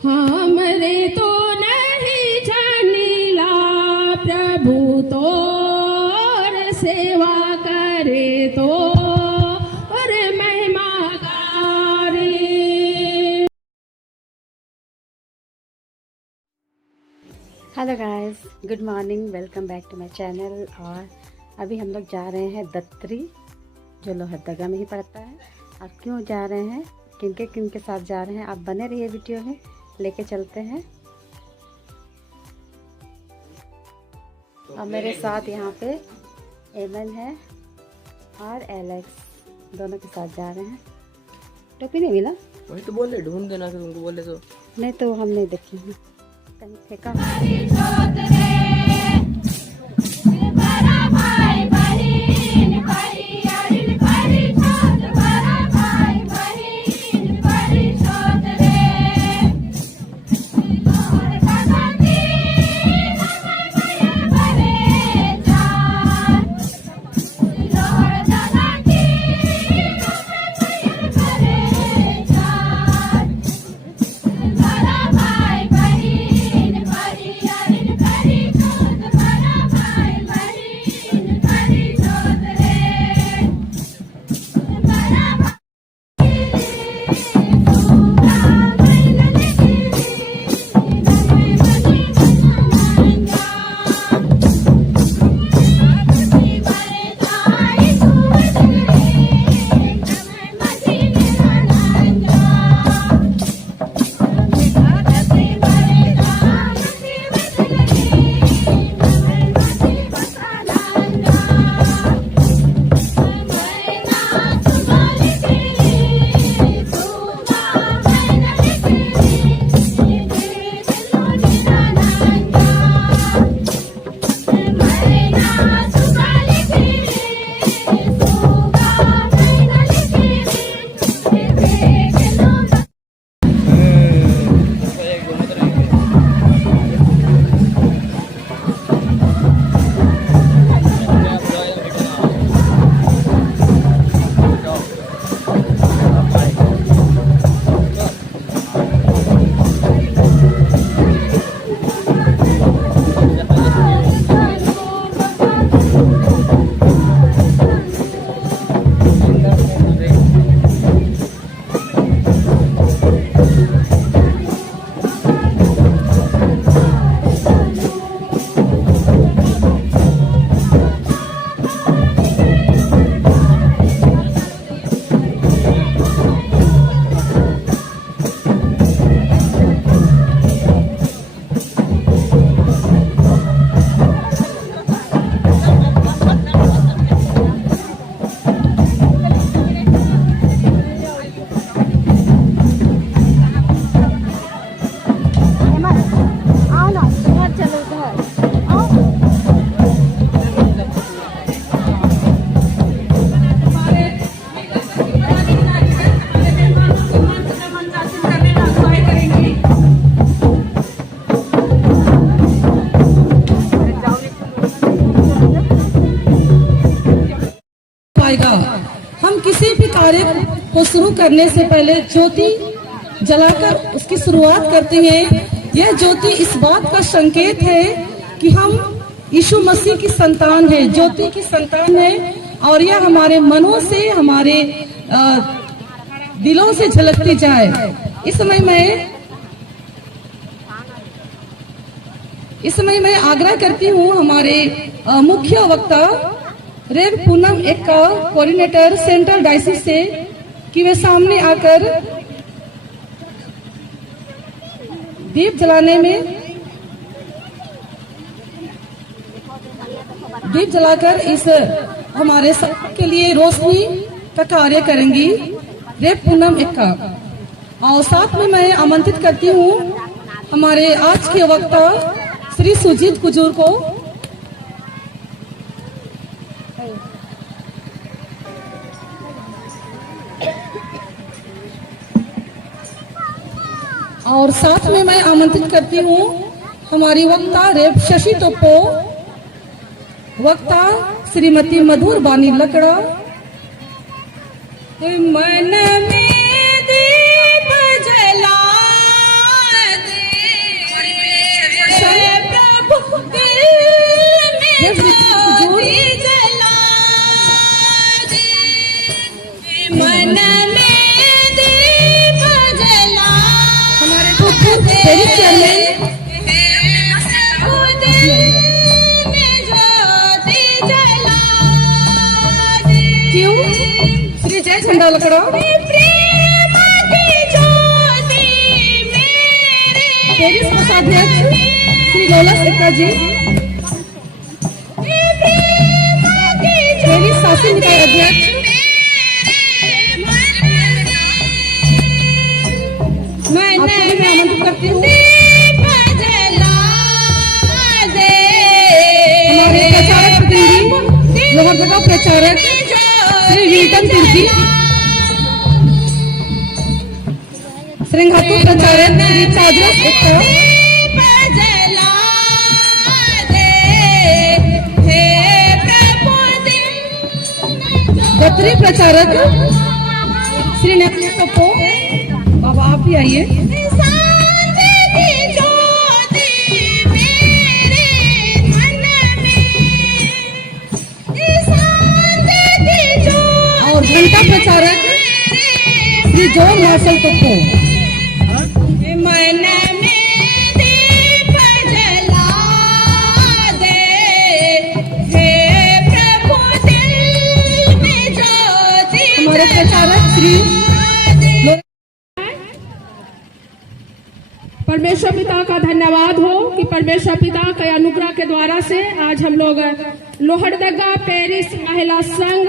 हमरे तो नहीं जानिला प्रभु तोर सेवा करे तो और महिमा गारे। Hello guys, good morning, welcome back to my channel. और अभी हम लोग जा रहे हैं दत्तरी, जो लोहरदगा में ही पड़ता है। और क्यों जा रहे हैं, किनके साथ जा रहे हैं, आप बने रहिए वीडियो में, लेके चलते हैं। और मेरे साथ यहाँ पे एमन है और एलेक्स, दोनों के साथ जा रहे हैं। टोपी नहीं मिला, वही तो बोले ढूंढ देना, फिर उनको बोले तो नहीं तो हम नहीं देखी हूँ, कहीं फेंका। हम किसी भी कार्य को शुरू करने से पहले ज्योति जलाकर उसकी शुरुआत करते हैं। यह ज्योति इस बात का संकेत है कि हम यीशु मसीह की संतान है, ज्योति की संतान है, और यह हमारे मनों से, हमारे दिलों से झलकती जाए। इस समय मैं आग्रह करती हूँ हमारे मुख्य वक्ता रेव पूनम एक का कोऑर्डिनेटर सेंट्रल डायसिस से कि वे सामने आकर दीप जलाकर इस हमारे सब के लिए रोशनी का कार्य करेंगी, रेव पूनम एक का। और साथ में मैं आमंत्रित करती हूँ हमारे आज के वक्ता श्री सुजीत कुजूर को। और साथ में मैं आमंत्रित करती हूँ हमारी वक्ता रेव शशि टोप्पो, वक्ता श्रीमती मधुर बानी लकड़ा। मन में दीप जला वाइस चेयरमैन क्यों श्री जय झंडा लकड़ो पेरिस कोषाध्यक्ष श्री लोला सिक्का जी, पेरिस शासी निकाय अध्यक्ष मैं आमंत्रित करती हूँ हमारे प्रचारक प्रतिनिधि लोहरदगा प्रचारक श्री विल्टन तिर्की, श्रृंगातु प्रचारक श्री चादरस एक्का, दत्री प्रचारक श्री नैना कपो, बाबा आप भी आइए। और घंटा प्रचारक श्री जॉन मार्शल कपो, हमारे प्रचारक श्री परमेश्वर पिता का धन्यवाद हो कि परमेश्वर पिता के अनुग्रह के द्वारा से आज हम लोग लोहरदगा पेरिस महिला संघ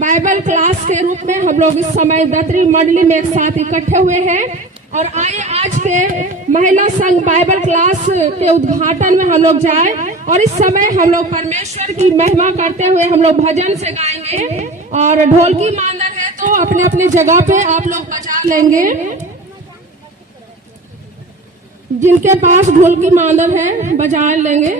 बाइबल क्लास के रूप में हम लोग इस समय दत्री मंडली में एक साथ इकट्ठे हुए हैं और आइए आज के महिला संघ बाइबल क्लास के उद्घाटन में हम लोग जाए और इस समय हम लोग परमेश्वर की महिमा करते हुए हम लोग भजन से गाएंगे और ढोलकी मांदर है तो अपने अपने जगह पे आप लोग बजा लेंगे। जिनके पास ढोलकी मांदर है बजा लेंगे।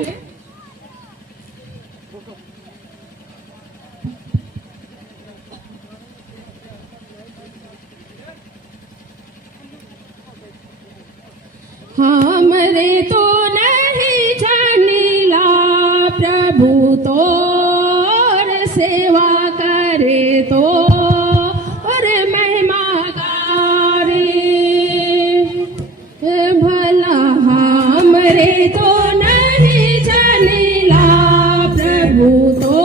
हमरे तो नहीं जानिला प्रभु तोर सेवा करे तो और महिमा गारे भला हमरे तो नहीं जानिला प्रभु तो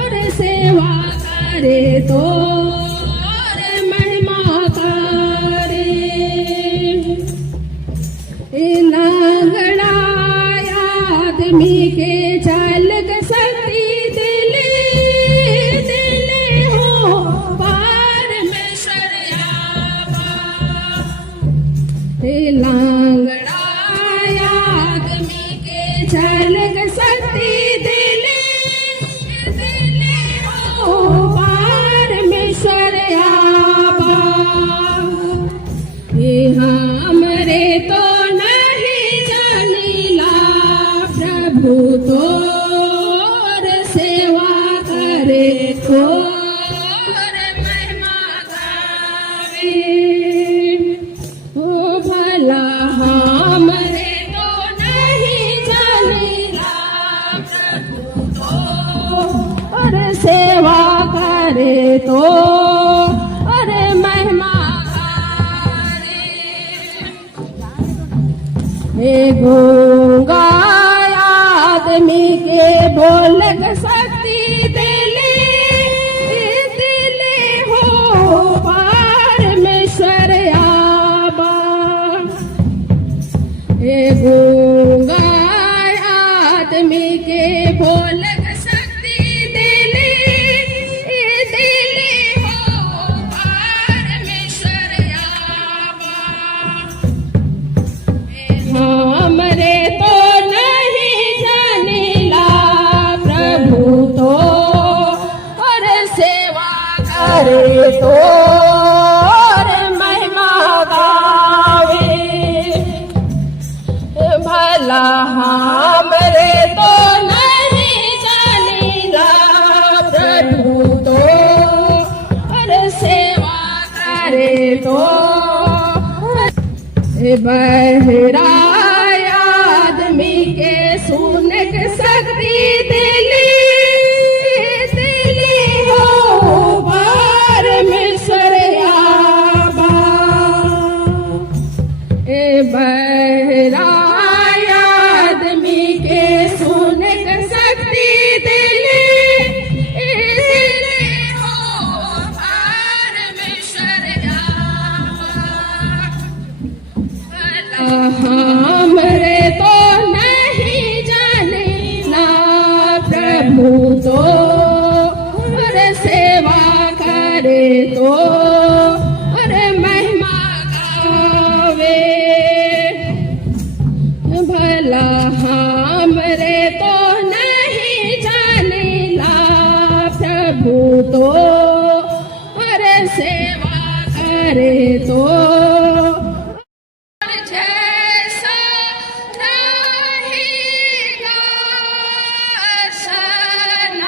और सेवा करे तो और महिमा करे लांगड़ा आदमी के चालक शक्ति दिले दिले हो परमेश्वर लांगड़ा आदमी के चालक शक्ति दिले दिले हो परमेश्वर हमरे तो प्रभु तोर सेवा करे तोर महिमा गावे ओ भला हमरे तो नहीं जानिला प्रभु तोर सेवा करे तो और महिमा गावे गूंगा आदमी के बोलक शक्ति दिले दिले हो परमेश्वर आबा गूंगा आदमी के बोलक शक्ति दिले दिले हो परमेश्वर आबा हमरे तो नहीं जानिला प्रभु तो और सेवा करे तो और महिमा गावे भला हमरे तो नहीं जानिला प्रभु तो और सेवा करे तो बहरा आदमी के सुनक शक्ति दिली दिली हो परमेश्वर आबा बहरा आदमी के सुन सकती दिल, इसलिए हो परमेश्वर हमरे तो नहीं जाने ना प्रभु तो, और सेवा करे तो और महिमा गावे। भला हमरे तो नहीं जाने ना प्रभु तो, और सेवा करे तो जैसा रहेगा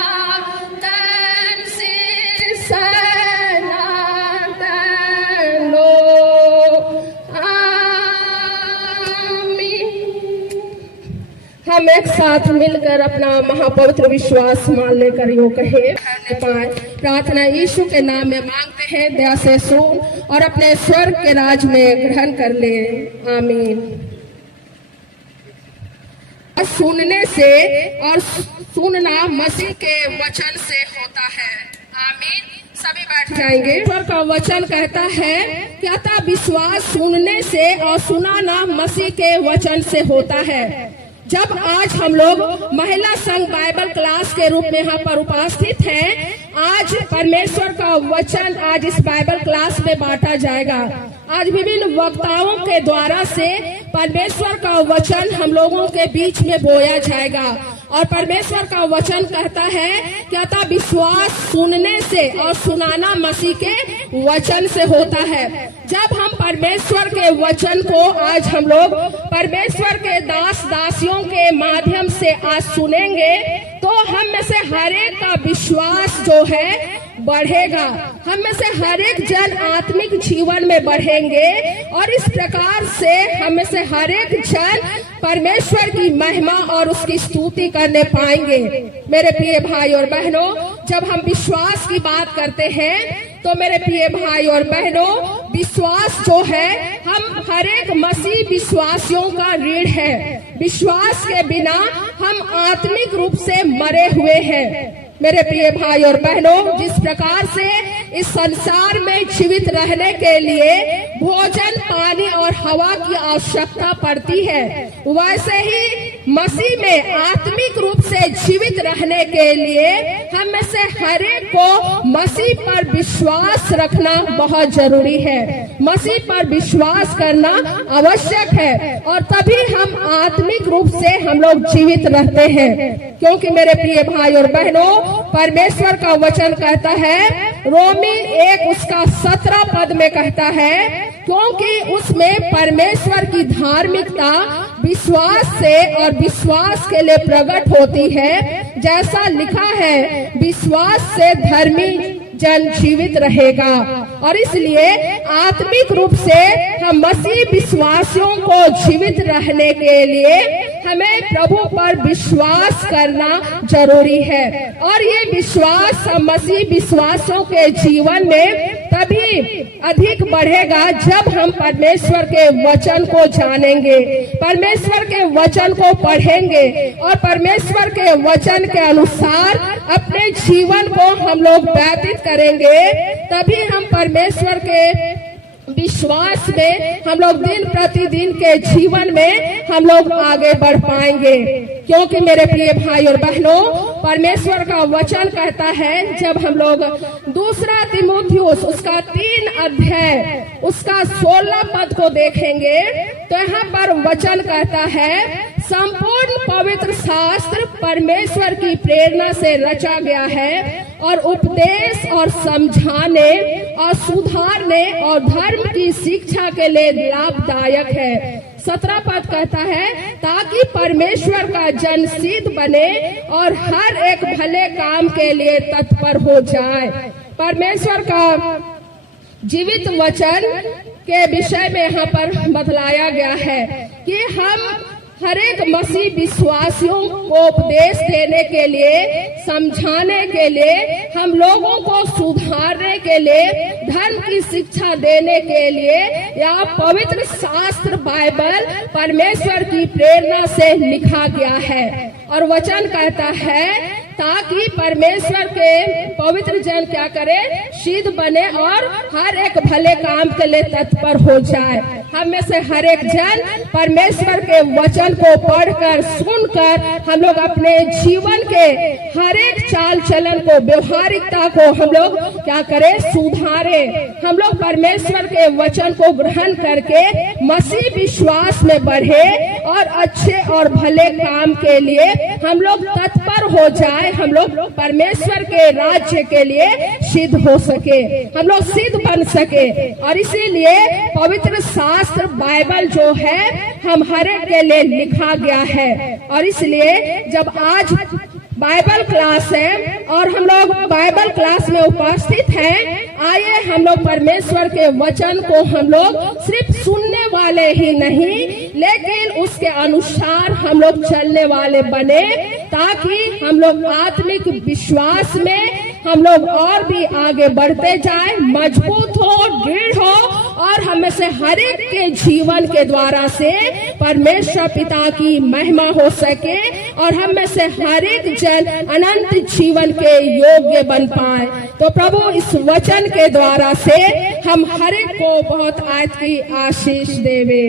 सनातन से सनातन लो। आमीन। हम एक साथ मिलकर अपना महापवित्र विश्वास मान लेकर यो कहे पाए। प्रार्थना यीशु के नाम में मांगते हैं, दया से सुन और अपने स्वर्ग के राज में ग्रहण कर ले। आमीन। सुनने से और सुनना मसीह के वचन से होता है। आमीन। सभी बैठ जाएंगे। ईश्वर का वचन कहता है कि अतः विश्वास सुनने से और सुनाना मसीह के वचन से होता है। जब आज हम लोग महिला संघ बाइबल क्लास के रूप में यहाँ पर उपस्थित हैं, आज परमेश्वर का वचन आज इस बाइबल क्लास में बांटा जाएगा। आज विभिन्न वक्ताओं के द्वारा से परमेश्वर का वचन हम लोगों के बीच में बोया जाएगा। और परमेश्वर का वचन कहता है कि अतः विश्वास सुनने से और सुनाना मसीह के वचन से होता है। जब हम परमेश्वर के वचन को आज हम लोग परमेश्वर के दास दासियों के माध्यम से आज सुनेंगे, तो हम में से हर एक का विश्वास जो है बढ़ेगा। हम में से हर एक जन आत्मिक जीवन में बढ़ेंगे और इस प्रकार से हम में से हर एक जन परमेश्वर की महिमा और उसकी स्तुति करने पाएंगे। मेरे प्रिय भाई और बहनों, जब हम विश्वास की बात करते हैं तो मेरे प्रिय भाई और बहनों, विश्वास जो है हम हर एक मसीह विश्वासियों का रीढ़ है। विश्वास के बिना हम आत्मिक रूप से मरे हुए हैं। मेरे प्रिय भाई और बहनों, जिस प्रकार से इस संसार में जीवित रहने के लिए भोजन, पानी और हवा की आवश्यकता पड़ती है, वैसे ही मसीह में आत्मिक रूप से जीवित रहने के लिए हम में से हर एक को मसीह पर विश्वास रखना बहुत जरूरी है। मसीह पर विश्वास करना आवश्यक है और तभी हम आत्मिक रूप से हम लोग जीवित रहते हैं। क्योंकि मेरे प्रिय भाई और बहनों, परमेश्वर का वचन कहता है, रोमी 1 उसका 17 पद में कहता है, क्योंकि उसमें परमेश्वर की धार्मिकता विश्वास से और विश्वास के लिए प्रकट होती है। जैसा लिखा है, विश्वास से धर्मी जन जीवित रहेगा। और इसलिए आत्मिक रूप से हम मसीह विश्वासियों को जीवित रहने के लिए हमें प्रभु पर विश्वास करना जरूरी है। और ये विश्वास हम मसीह विश्वासियों के जीवन में तभी अधिक बढ़ेगा जब हम परमेश्वर के वचन को जानेंगे, परमेश्वर के वचन को पढ़ेंगे और परमेश्वर के वचन के अनुसार अपने जीवन को हम लोग व्यतीत करेंगे। तभी हम परमेश्वर के विश्वास में हम लोग दिन प्रतिदिन के जीवन में हम लोग आगे बढ़ पाएंगे। क्योंकि मेरे प्रिय भाई और बहनों, परमेश्वर का वचन कहता है, जब हम लोग 2 तीमुथियुस उसका 3 अध्याय उसका 16 पद को देखेंगे तो यहाँ पर वचन कहता है, संपूर्ण पवित्र शास्त्र परमेश्वर की प्रेरणा से रचा गया है और उपदेश और समझाने और सुधारने और धर्म की शिक्षा के लिए लाभदायक है। 17 पद कहता है, ताकि परमेश्वर का जन सिद्ध बने और हर एक भले काम के लिए तत्पर हो जाए। परमेश्वर का जीवित वचन के विषय में यहाँ पर बतलाया गया है कि हर एक मसीह विश्वासियों को उपदेश देने के लिए, समझाने के लिए, हम लोगों को सुधारने के लिए, धर्म की शिक्षा देने के लिए, या पवित्र शास्त्र बाइबल परमेश्वर की प्रेरणा से लिखा गया है। और वचन कहता है ताकि परमेश्वर के पवित्र जन क्या करे, सिद्ध बने और हर एक भले काम के लिए तत्पर हो जाए। हम में से हर एक जन परमेश्वर के वचन को पढ़कर, सुनकर हम लोग अपने जीवन के हर एक चाल चलन को, व्यवहारिकता को हम लोग क्या करें, सुधारे। हम लोग परमेश्वर के वचन को ग्रहण करके मसीह विश्वास में बढ़े और अच्छे और भले काम के लिए हम लोग तत्पर हो जाए। हम लोग परमेश्वर के राज्य के लिए सिद्ध हो सके, हम लोग सिद्ध बन सके। और इसीलिए पवित्र शास्त्र बाइबल जो है हम हर एक के लिए लिखा गया है। और इसलिए जब आज बाइबल क्लास है और हम लोग बाइबल क्लास में उपस्थित हैं, आइए हम लोग परमेश्वर के वचन को हम लोग सिर्फ सुनने वाले ही नहीं, लेकिन उसके अनुसार हम लोग चलने वाले बने, ताकि हम लोग आत्मिक विश्वास में हम लोग और भी आगे बढ़ते जाए, मजबूत हो, दृढ़ हो, और हमें से हर एक के जीवन के द्वारा से परमेश्वर पिता की महिमा हो सके और हम में से हर एक जन अनंत जीवन के योग्य बन पाए। तो प्रभु इस वचन के द्वारा से हम हर एक को बहुत आयत की आशीष देवे।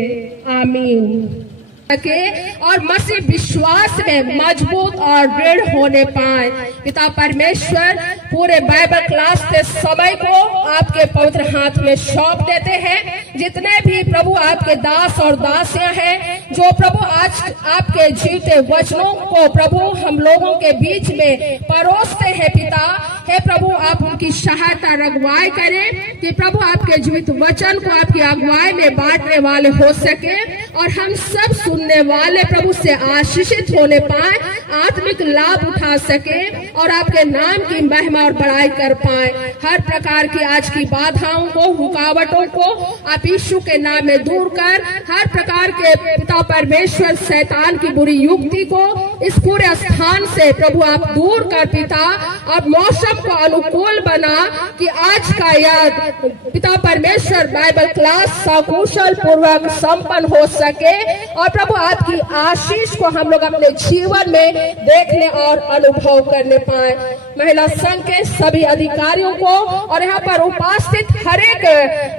आमीन। और मसीह विश्वास में मजबूत और दृढ़ होने पाए। पिता परमेश्वर पूरे बाइबल क्लास के समय को आपके पवित्र हाथ में सौंप देते हैं। जितने भी प्रभु आपके दास और दासियां हैं, जो प्रभु आज आपके जीते वचनों को प्रभु हम लोगों के बीच में परोसते हैं, पिता हे प्रभु आप उनकी सहायता रगवाई करें कि प्रभु आपके जीवित वचन को आपकी अगुवाई में बांटने वाले हो सके और हम सब सुनने वाले प्रभु से आशीषित होने पाए, आत्मिक लाभ उठा सके और आपके नाम की महिमा और बड़ाई कर पाए। हर प्रकार की आज की बाधाओं को, रुकावटों को आप यीशु के नाम में दूर कर, हर प्रकार के पिता परमेश्वर शैतान की बुरी युक्ति को इस पूरे स्थान से प्रभु आप दूर कर पिता, और मौसम को अनुकूल बना कि आज का यह पिता परमेश्वर बाइबल क्लास सकुशल पूर्वक संपन्न हो सके और प्रभु आपकी आशीष को हम लोग अपने जीवन में देखने और अनुभव करने पाए। महिला संघ के सभी अधिकारियों को और यहाँ पर उपस्थित हर एक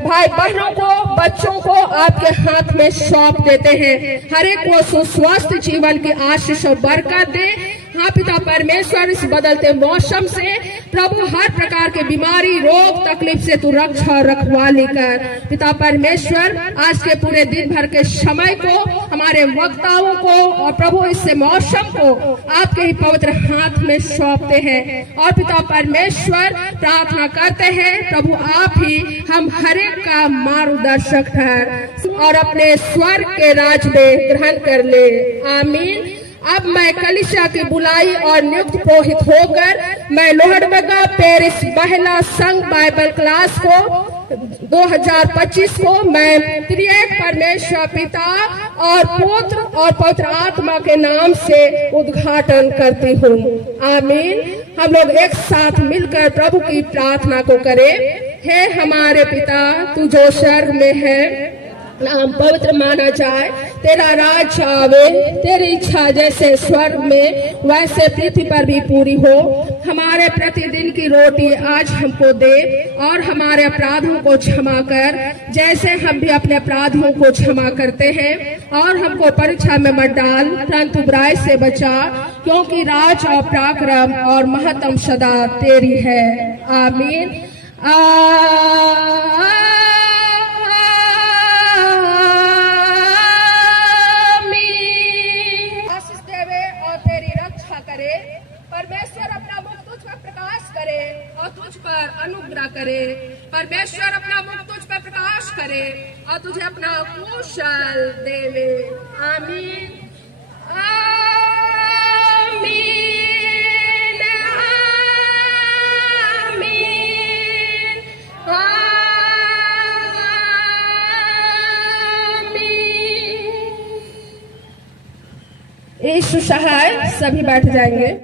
भाई बहनों को, बच्चों को आपके हाथ में सौंप देते हैं। हर एक को सुस्वस्थ जीवन की आशीष और बरकत दे। हाँ पिता परमेश्वर, इस बदलते मौसम से प्रभु हर प्रकार के बीमारी, रोग, तकलीफ से तू रक्षा और रखवाली कर। पिता परमेश्वर आज के पूरे दिन भर के समय को, हमारे वक्ताओं को और प्रभु इस मौसम को आपके ही पवित्र हाथ में सौंपते हैं। और पिता परमेश्वर प्रार्थना करते हैं प्रभु आप ही हम हर एक का मार्गदर्शक ठहर और अपने स्वर्ग के राज में ग्रहण कर ले। आमीन। अब मैं कलीसिया की बुलाई और नियुक्त पुरोहित होकर मैं लोहरदगा पेरिस महिला संघ बाइबल क्लास को 2025 को मैं त्रिएक परमेश्वर पिता और पुत्र और पवित्र आत्मा के नाम से उद्घाटन करती हूँ। आमीन। हम लोग एक साथ मिलकर प्रभु की प्रार्थना को करें। हे हमारे पिता, तू जो स्वर्ग में है, नाम पवित्र माना जाए, तेरा राज आवे, तेरी इच्छा जैसे स्वर्ग में वैसे पृथ्वी पर भी पूरी हो। हमारे प्रतिदिन की रोटी आज हमको दे और हमारे अपराधों को क्षमा कर जैसे हम भी अपने अपराधियों को क्षमा करते हैं, और हमको परीक्षा में मत डाल परंतु बुराई से बचा, क्योंकि राज और पराक्रम और महत्तम सदा तेरी है। आमीन। परमेश्वर अपना मुख तुझ पर प्रकाश करे और तुझ पर अनुग्रह करे। परमेश्वर अपना मुख तुझ पर प्रकाश करे और तुझे अपना कुशल देवे। आमीन। आमीन। आमीन। आमीन। यीशु सहाय। सभी बैठ जाएंगे।